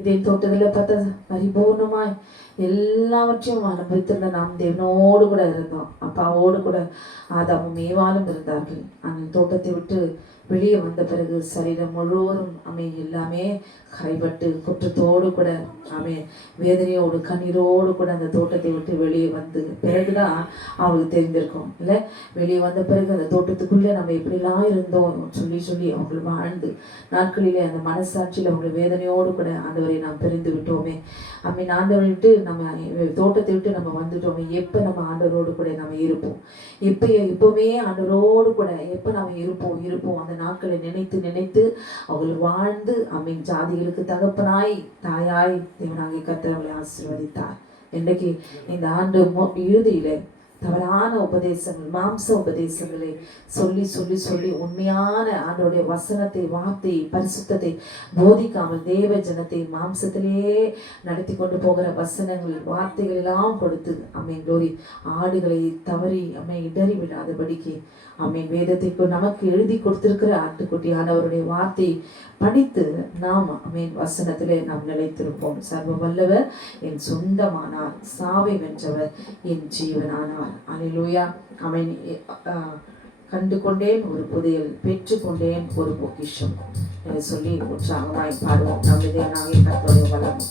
இதே தோட்டத்தில் பார்த்தா பரிபூர்ணமாய் எல்லாவற்றையும் அனுபவித்திருந்த நாம் தேவனோடு கூட இருந்தோம். அப்பாவோடு கூட ஆதாமும் ஏவாளும் இருந்தார்கள். அந்த தோட்டத்தை விட்டு வெளியே வந்த பிறகு சரீரம் முழுவதும் எல்லாமே கைப்பட்டு குற்றத்தோடு கூட வேதனையோடு கண்ணீரோடு கூட அந்த தோட்டத்தை விட்டு வெளியே வந்து பிறகுதான் அவங்களுக்கு தெரிந்திருக்கும் இல்லை. வெளியே வந்த பிறகு அந்த தோட்டத்துக்குள்ளே நம்ம எப்படிலாம் இருந்தோம் சொல்லி சொல்லி அவங்களை வாழ்ந்து நாட்களிலே அந்த மனசாட்சியில் அவங்களை வேதனையோடு கூட ஆண்டவரை நாம் பிரிந்து விட்டோமே. ஆண்டவரை விட்டு நம்ம தோட்டத்தை விட்டு நம்ம வந்துட்டோமே. எப்போ நம்ம ஆண்டவரோடு கூட நம்ம இருப்போம்? எப்பவுமே ஆண்டவரோடு கூட எப்போ நம்ம இருப்போம் அந்த நாட்களை நினைத்து நினைத்து அவர்கள் வாழ்ந்து ஜாதிகளுக்கு தகப்பனாய் தாயாய் தேவனாகிய கர்த்தர் அவர்களை ஆசீர்வதித்தார். இன்றைக்கு இந்த ஆண்டு இறுதியில தவறான உபதேசங்கள், மாம்ச உபதேசங்களை சொல்லி சொல்லி சொல்லி உண்மையான ஆண்டவருடைய வசனத்தை, வார்த்தை, பரிசுத்தத்தை போதிக்காமல் தேவ ஜனத்தை மாம்சத்திலேயே நடத்தி கொண்டு போகிற வசனங்கள், வார்த்தைகள் எல்லாம் கொடுத்து க்ளோரி ஆடுகளை தவறி இடறி விடாதபடிக்கு வேதத்தை நமக்கு எழுதி கொடுத்திருக்கிற ஆட்டுக்குட்டியானவருடைய வார்த்தை படித்து நாம் வசனத்திலே நாம் நிலைத்திருப்போம். சர்வ வல்லவர் என் சொந்தமானார், சாவை வென்றவர் என் ஜீவனானார். அல்லேலூயா. கண்டு கொண்டேன் ஒரு புதையல், பெற்று கொண்டேன் ஒரு பொக்கிஷம் என்று சொல்லி உற்சாகமாய் பாடுவோம். நம்முடைய கர்த்தருடைய வல்லமை.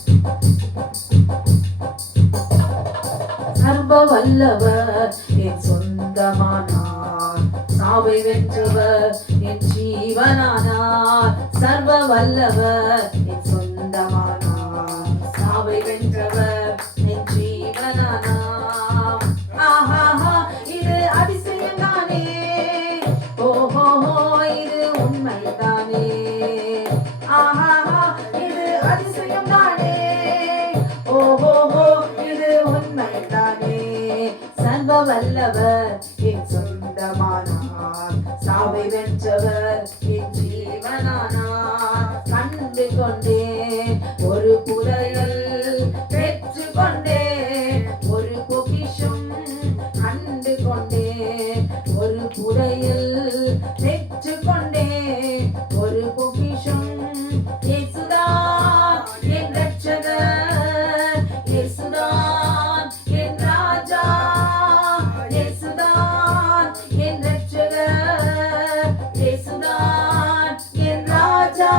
சர்வ வல்லவர் என் சொந்தமானார், சாவை வென்றவர் என் ஜீவனானார். சர்வ வல்லவர் என் சொந்தமானார், சாவை வென்றவர் என் ஜீவனானார். ஆஹா, இது அதிசயம் தானே, ஓஹோ இது உண்மைதானே. ஆஹா, இது அதிசயம் தானே, ஓஹோ இது உண்மைதானே. சர்வ வல்லவர் என் சொந்தமானார், சாவை வென்றவர் என் ஜீவனானார். கண்டு கொண்டேன் ஒரு புதையல், பெற்று கொண்டேன் ஒரு பொக்கிஷம். கண்டு கொண்டேன் ஒரு புதையல், பெற்று கொண்டேன் ஒரு பொக்கிஷம். இயேசுதான் என் ரட்சகர், இயேசுதான் என் ராஜா, இயேசுதான் என் ரட்சகர், இயேசுதான் என் ராஜா.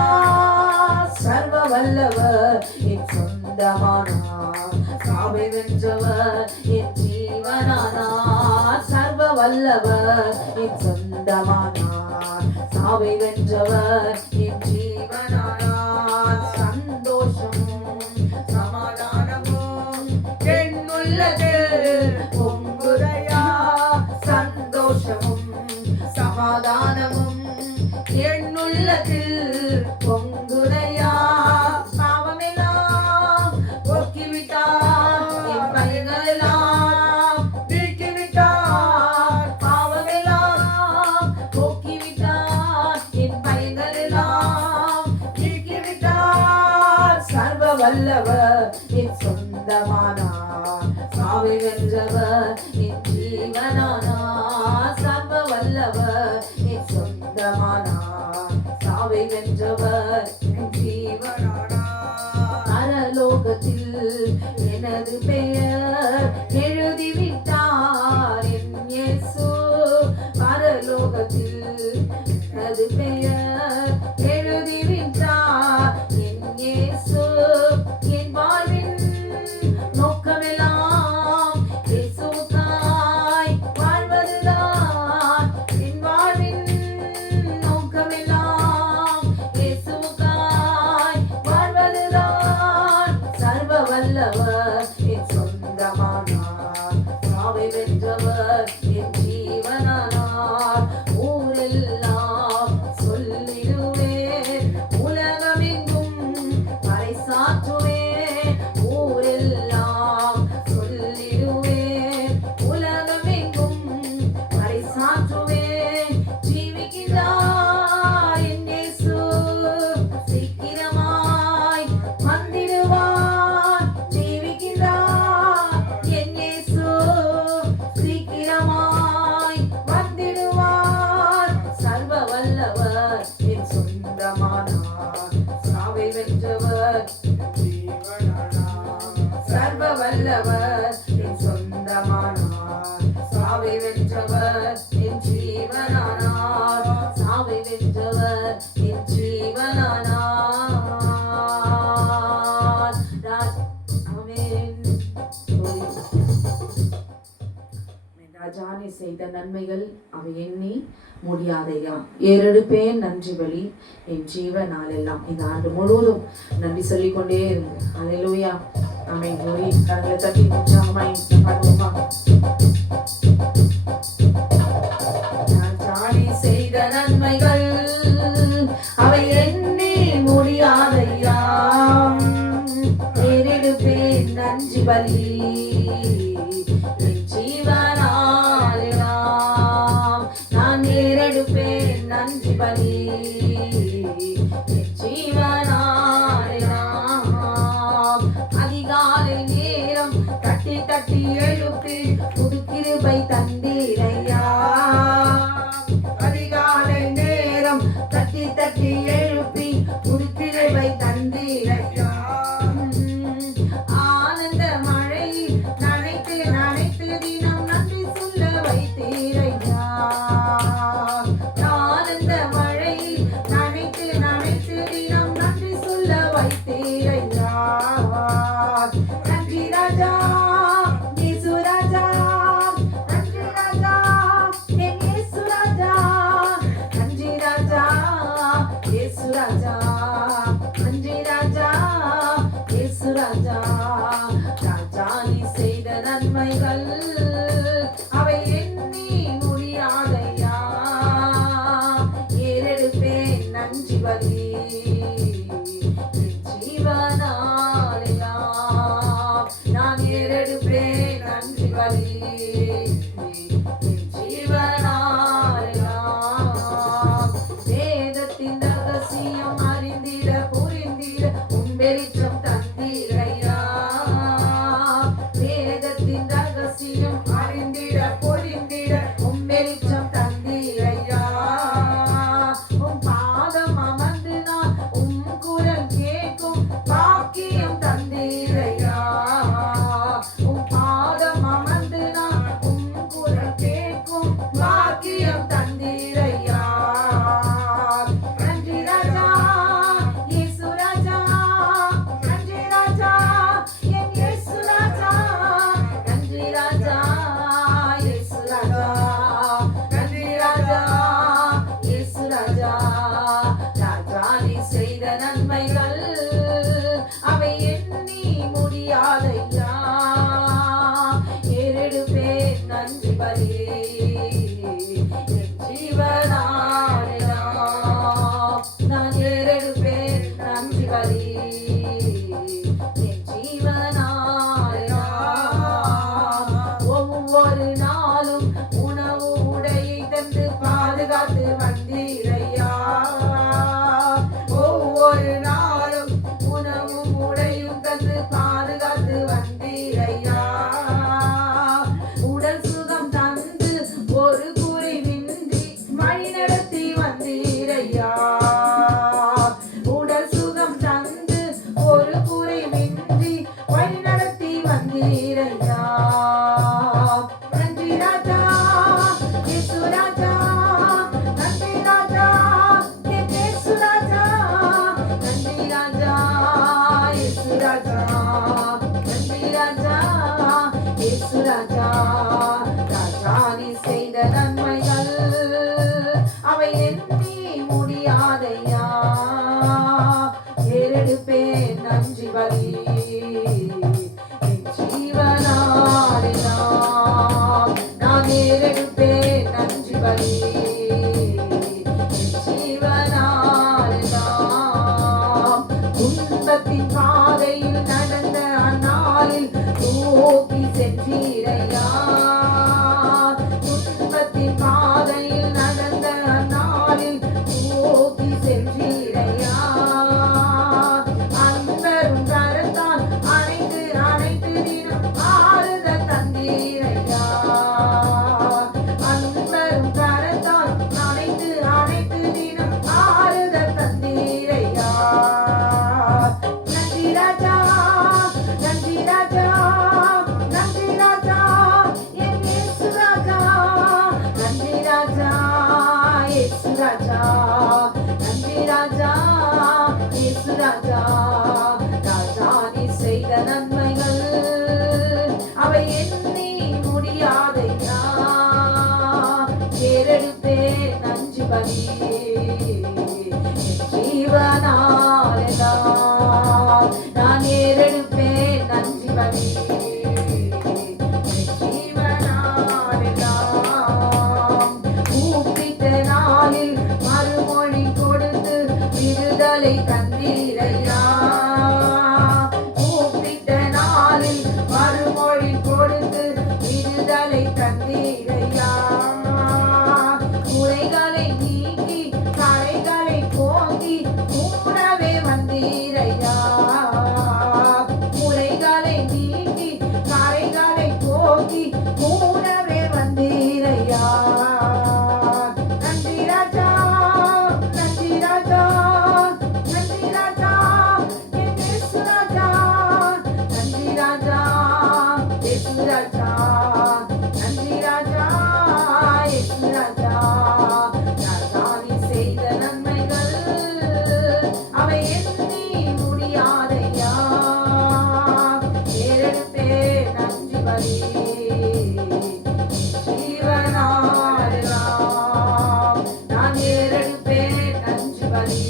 சர்வ வல்லவர் என் சொந்தமானார், சாவை வென்றவர் என் ஜீவனானார். சர்வ வல்லவர் என் சொந்தமானார், சாவை வென்றவர் என் ஜீவனானார். சந்தோஷமும் சமாதானமும் என்னுள்ளதில் பொங்குதையா. சந்தோஷமும் சமாதானமும் என்னுள்ளதில் பொங்குதையா. பாவமெல்லாம் போக்கிவிட்டார், என் பையங்களெல்லாம் வீழ்த்திவிட்டார். பாவமெல்லாம் போக்கிவிட்டார், என் பையங்களெல்லாம் வீழ்த்திவிட்டார். சர்வ வல்லவர் என் சொந்தமானார், சாவை வென்றவர் என் ஜீவனானார். சர்வ வல்லவர் என் சொந்தமானார், சாவை வென்றவர் என் ஜீவனானார். பரலோகத்தில் எனது பெயர் எழுதிவிட்டார் என் இயேசு. பரலோகத்தில் எனது பெயர் எழுதிவிட்டார் என் இயேசு. என் வாழ்வின் நோக்கமெல்லாம் இயேசுதான். வல்லவர் என் ஜீவனானார். ஊரெல்லாம் சொல்லிடுவேன், உலகமெங்கும் பறைசாற்றுவேன். ஊரெல்லாம் சொல்லிடுவேன், உலகமெங்கும் பறைசாற்றுவேன். ஜீவிக்கிறார் என் இயேசு, சீக்கிரமாய் வந்திடுவார். ஜீவிக்கிறார் என் இயேசு, சீக்கிரமாய் வந்திடுவார். சர்வ வல்லவர் என் சொந்தமானார், சாவை வென்றவர் சர்வ வல்லவர் என் சொந்தமானார், சாவை வென்றவர் என் ஜீவனானார். சாவை வென்றவர் என் ஜீவனானார். ஆமென். ராஜானி செய்த நன்மைகள் அவை எண்ணி முடியாதையா. ஏறெடுப்பேன் நன்றி பலி என் ஜீவ நாளெல்லாம். இந்த ஆண்டு முழுவதும் நன்றி சொல்லிக்கொண்டே இருங்க. அல்லேலூயா. ஆமென். glory. கரங்களை தட்டி உற்சாகமாய் பாடுவோமா? ராஜானி செய்த நன்மைகள் அவை எண்ணி முடியாதையா. ஏறெடுப்பேன் நன்றி பலி என் ஜீவனாலெல்லாம். நான் ஏறெடுப்பேன் நன்றி பலி என் ஜீவனாலெல்லாம். அதிகாலை நேரம் தட்டி தட்டி எழுப்பி புது கிருபை தந்தீரையா. அதிகாலை நேரம் தட்டி தட்டி எழுப்பி புது கிருபை தந்தீரையா. ஆனந்த மழை நனைத்து நனைத்து தினம் நன்றி சொல்ல வைத்தீரையா. ஆனந்த மழை நனைத்து நனைத்து தினம் நன்றி சொல்ல வைத்தீரையா. நன்றி ராஜா இயேசு ராஜா, நன்றி ராஜா என் இயேசு ராஜா. நன்றி ராஜா இயேசு ராஜா, நன்றி ராஜா இயேசு ராஜா. ராஜா நீ செய்த நன்மைகள் அவை எண்ணி முடியாதையா. ஏறெடுப்பேன் நன்றி பலி என் ஜீவனாலெல்லாம். நான் ஏறெடுப்பேன் நன்றி பலி என் ஜீவனாலெல்லாம். வேதத்தின் ரகசியம் அறிந்திட புரிந்திட உன் வெளிச்சம் தந்தீரையா. வேதத்தின் ரகசியம் அறிந்திட புரிந்திட உன் வெளிச்சம் தந்தீரையா. உன் பாதம் அமர்ந்து நான் உன் குரல் கேட்கும் பாக்கியம் தந்தீரையா. உன் பாதம் அமர்ந்து நான் உன் குரல் கேட்கும் ஏறெடுப்பேன் நன்றி பலி. துன்பத்தின் பாதையில் நடந்த அந்நாளில் தூக்கி சென்றீரையா. துன்பத்தின் பாதையில் நடந்த அந்நாளில் தூக்கி சென்றீரையா. அன்பரும் கரத்தால் அனைத்து அனைத்து தினம் ஆறுதல் தந்தீரையா. அன்பரும் கரத்தால் அனைத்து அனைத்து தினம் ஆறுதல் தந்தீரையா. நன்றி ராஜா, நன்றி ராஜா, நன்றி ராஜா, என் இயேசு ராஜா. நன்றி ராஜா, இயேசு ராஜா. நன்றி ராஜா, இயேசு ராஜா. ராஜா நீ செய்த நன்மைகள் அவை எண்ணி முடியாதையா. ஏறெடுப்பேன் நன்றி பலி. ஜீவனாலெல்லாம் நான் ஏறெடுப்பேன் நன்றி பலி. ஜீவனாலெல்லாம் கூப்பிட்ட நாளில் மறுமொழி கொடுத்து விடுதலை தந்தீரையா. கூப்பிட்ட நாளில் மறுமொழி கொடுத்து விடுதலை தந்தீரையா. குறைகளை நீக்கி கரைகளை போக்கி கூடவே வந்தீரையா. குறைகளை நீக்கி கரைகளை போக்கி கூடவே வந்தீரையா. நன்றி ராஜா, நன்றி ராஜா, நன்றி ராஜா, என் இயேசு ராஜா. நன்றி ராஜா, இயேசு ராஜா. நன்றி ராஜா, இயேசு ராஜா. ராஜா நீ செய்த நன்மைகள் அவை எண்ணி முடியாதையா. ஏறெடுப்பேன் நன்றி பலி. ஜீவனாலெல்லாம் நான் ஏறெடுப்பேன் நன்றி பலி.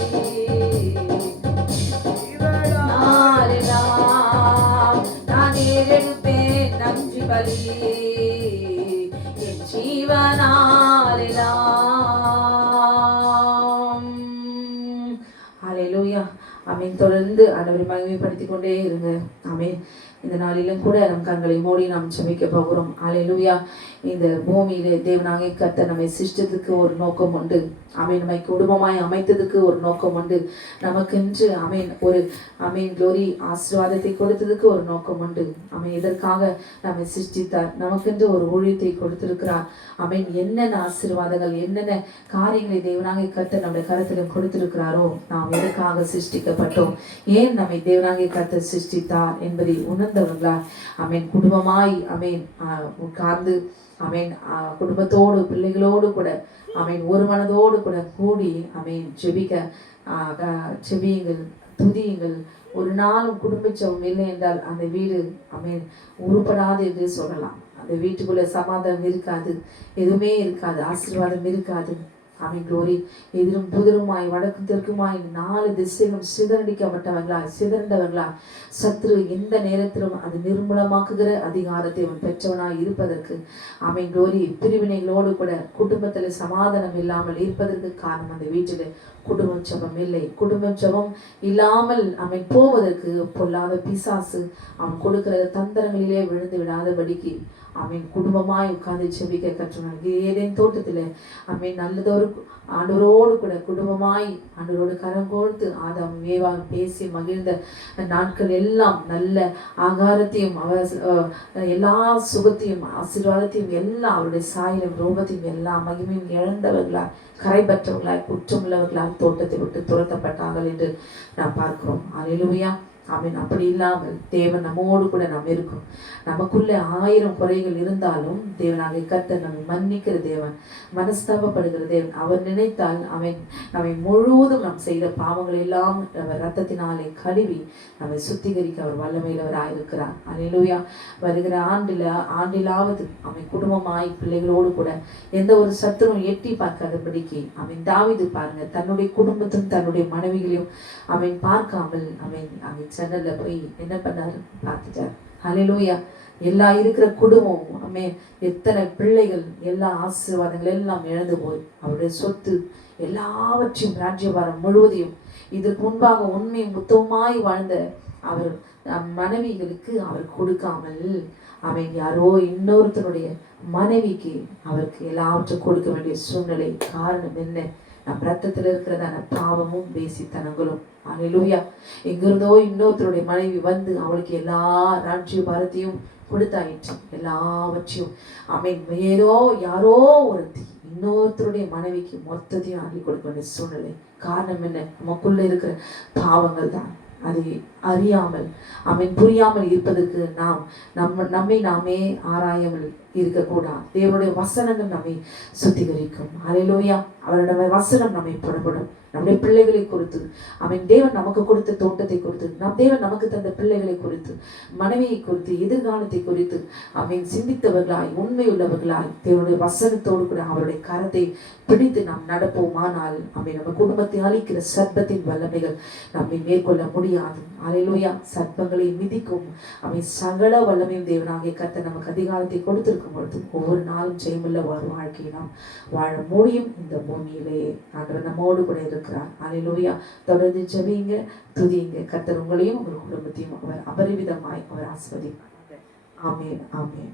ஜீவனாலெல்லாம் நான் ஏறெடுப்பேன் நன்றி பலி. என் ஜீவனாலெல்லாம். ஹல்லேலூயா. ஆமென். தொடர்ந்து ஆண்டவரை மகிமைப்படுத்திக் கொண்டே இருங்க. ஆமென். இந்த நாளிலும் கூட நம் கண்களை மூடி நாம் ஜெபிக்க போகிறோம். ஹல்லேலூயா. இந்த பூமியிலே தேவனாகிய கர்த்தர் நம்மை சிருஷ்டித்ததுக்கு ஒரு நோக்கம் உண்டு. ஆமென். நம்மை குடும்பமாய் அமைத்ததுக்கு ஒரு நோக்கம் உண்டு. நமக்கென்று ஆமென் ஒரு ஆமென் க்ளோரி ஆசீர்வாதத்தை கொடுத்ததுக்கு ஒரு நோக்கம் உண்டு. ஆமென். இதற்காக நம்மை சிருஷ்டித்தார். நமக்கென்று ஒரு ஊழியத்தை கொடுத்திருக்கிறார். ஆமென். என்னென்ன ஆசீர்வாதங்கள் என்னென்ன காரியங்களை தேவனாகிய கர்த்தர் நம்முடைய கரத்திலும் கொடுத்திருக்கிறாரோ நாம் எதற்காக சிருஷ்டிக்கப்பட்டோம், ஏன் நம்மை தேவனாகிய கர்த்தர் சிருஷ்டித்தார் என்பதை உணர்ந்தவர்களா ஆமென் குடும்பமாய் ஆமென் உட்கார்ந்து ஆமென் குடும்பத்தோடு பிள்ளைகளோடு கூட ஆமென் ஒரு மனதோடு கூட கூடி ஆமென் செபியுங்கள், துதியுங்கள். ஒரு நாளும் குடும்ப ஜெபம் இல்லை என்றால் அந்த வீடு ஆமென் உருப்படாது என்று சொல்லலாம். அந்த வீட்டுக்குள்ள சமாதானம் இருக்காது, எதுவுமே இருக்காது, ஆசீர்வாதம் இருக்காது. ஆமென் க்ளோரி. எதிரும் புதிருமாய் வடக்கும் தெற்குமாய் 4 திசைகளும் சிதறண்டவர்களா சத்ரு எந்த நேரத்திலும் அது நிர்மூலமாக்குகிற அதிகாரத்தை அவன் பெற்றவனாய் இருப்பதற்கு ஆமென் க்ளோரி பிரிவினைகளோடு கூட குடும்பத்தில் சமாதானம் இல்லாமல் இருப்பதற்கு காரணம் அந்த வீட்டில் குடும்ப ஜெபம் இல்லை. குடும்ப ஜெபம் இல்லாமல் அவன் போவதற்கு பொல்லாத பிசாசு அவன் கொடுக்கிற தந்திரங்களிலே விழுந்து விடாதபடிக்கு ஆமென் குடும்பமாய் உட்கார்ந்து ஜெபிக்க கற்றுனாங்க. ஏதேன் தோட்டத்தில் ஆமென் நல்லதொரு ஆண்டவரோடு கூட குடும்பமாய் ஆண்டவரோடு கரம் கோர்த்து ஆதாம் ஏவாள் பேசி மகிழ்ந்த நாட்கள் எல்லாம் நல்ல ஆகாரத்தையும் எல்லா சுகத்தையும் ஆசீர்வாதத்தையும் எல்லாம் அவருடைய சாயலும் ரூபத்தையும் எல்லா மகிமையும் இழந்தவர்களா கரைபற்றவர்களாய் குற்றமுள்ளவர்களால் தோட்டத்தை விட்டு துரத்தப்பட்டார்கள் என்று நாம் பார்க்கிறோம். அல்லேலூயா. ஆமென். அப்படி இல்லாமல் தேவன் நம்மோடு கூட நாம் இருக்கும். நமக்குள்ள 1000 குறைகள் இருந்தாலும் தேவனாகிய கர்த்தர் நம்மை மன்னிக்கிற தேவன், மனஸ்தாபப்படுகிற தேவன். அவர் நினைத்தால் நம்மை முழுவதும் நாம் செய்த பாவங்கள் எல்லாம் அவர் ரத்தத்தினாலே கழுவி நம்மை சுத்திகரிக்க அவர் வல்லமையிலவராயிருக்கிறார். அல்லேலூயா. வருகிற ஆண்டிலாவது அவன் குடும்பமாய் பிள்ளைகளோடு கூட எந்த ஒரு சத்துரும் எட்டி பார்க்காதபடிக்கு அவன் தாவீது பாருங்க தன்னுடைய குடும்பத்தையும் தன்னுடைய மனைவிகளையும் அவன் பார்க்காமல் அவன் ஜன்னல்ல போய் என்ன பண்ணாரு பார்த்துட்டார். ஹல்லேலூயா. எல்லா இருக்கிற குடும்பம் அம்மே எத்தனை பிள்ளைகள் எல்லா ஆசீர்வாதங்கள் எல்லாம் இழந்து போய் அவருடைய சொத்து எல்லாவற்றையும் ராஜ்யபாரம் முழுவதையும் இதற்கு முன்பாக உண்மையும் முத்தமாய் வாழ்ந்த அவர் மனைவிகளுக்கு அவர் கொடுக்காமல் அவன் யாரோ இன்னொருத்தனுடைய மனைவிக்கு அவருக்கு எல்லாவற்றையும் கொடுக்க வேண்டிய சூழ்நிலை. காரணம் என்ன? நம் ரத்தத்தில் இருக்கிறதான பாவமும் வேசித்தனங்களும். அல்லேலூயா. எங்கிருந்தோ இன்னொருத்தருடைய மனைவி வந்து அவளுக்கு எல்லா ராஜ்ய பாரத்தையும் கொடுத்தாயிற்று, எல்லாவற்றையும். அவன் ஏதோ யாரோ ஒருத்தி இன்னொருத்தருடைய மனைவிக்கு மொத்தத்தையும் அள்ளி கொடுக்க வேண்டிய சூழ்நிலை. காரணம் என்ன? நமக்குள்ள இருக்கிற பாவங்கள் தான். அதை அறியாமல் புரியாமல் இருப்பதற்கு நம்மை நாமே ஆராயாமல் இருக்கக்கூடாது. தேவனுடைய வசனங்கள் நம்மை சுத்திகரிக்கும். அல்லேலூயா. அவருடைய வசனம் நம்மை புறப்படும். நம்முடைய பிள்ளைகளை குறித்து தேவன் நமக்கு கொடுத்த தோட்டத்தை குறித்து, தேவன் நமக்கு தந்த பிள்ளைகளை குறித்து, மனைவியை குறித்து, எதிர்காலத்தை குறித்து சிந்தித்தவர்களாய் உண்மையுள்ளவர்களாய் தேவனுடைய வசனத்தோடு கூட அவருடைய கரத்தை பிடித்து நாம் நடப்போமானால் நம்ம குடும்பத்தை அழிக்கிற சர்ப்பத்தின் வல்லமைகள் நம்மை மேற்கொள்ள முடியாது. அல்லேலூயா. சர்ப்பங்களை மிதிக்கும் சகல வல்லமையும் தேவனாகிய கர்த்தர் நமக்கு அதிகாரத்தை கொடுத்திருக்கும் பொழுது ஒவ்வொரு நாளும் ஜெயமுள்ள ஒரு வாழ்க்கையை நாம் வாழ முடியும். இந்த பூமியிலே ஆண்டவர் நம்மோடு கூட இருக்கிறார். அல்லேலூயா. தொடர்ந்து ஜெபிங்க, துதிங்க. கர்த்தர் உங்களையும் உங்கள் குடும்பத்தையும் அவர் அபரிவிதமாய் அவர் ஆசீர்வதிப்பார். ஆமென், ஆமென்.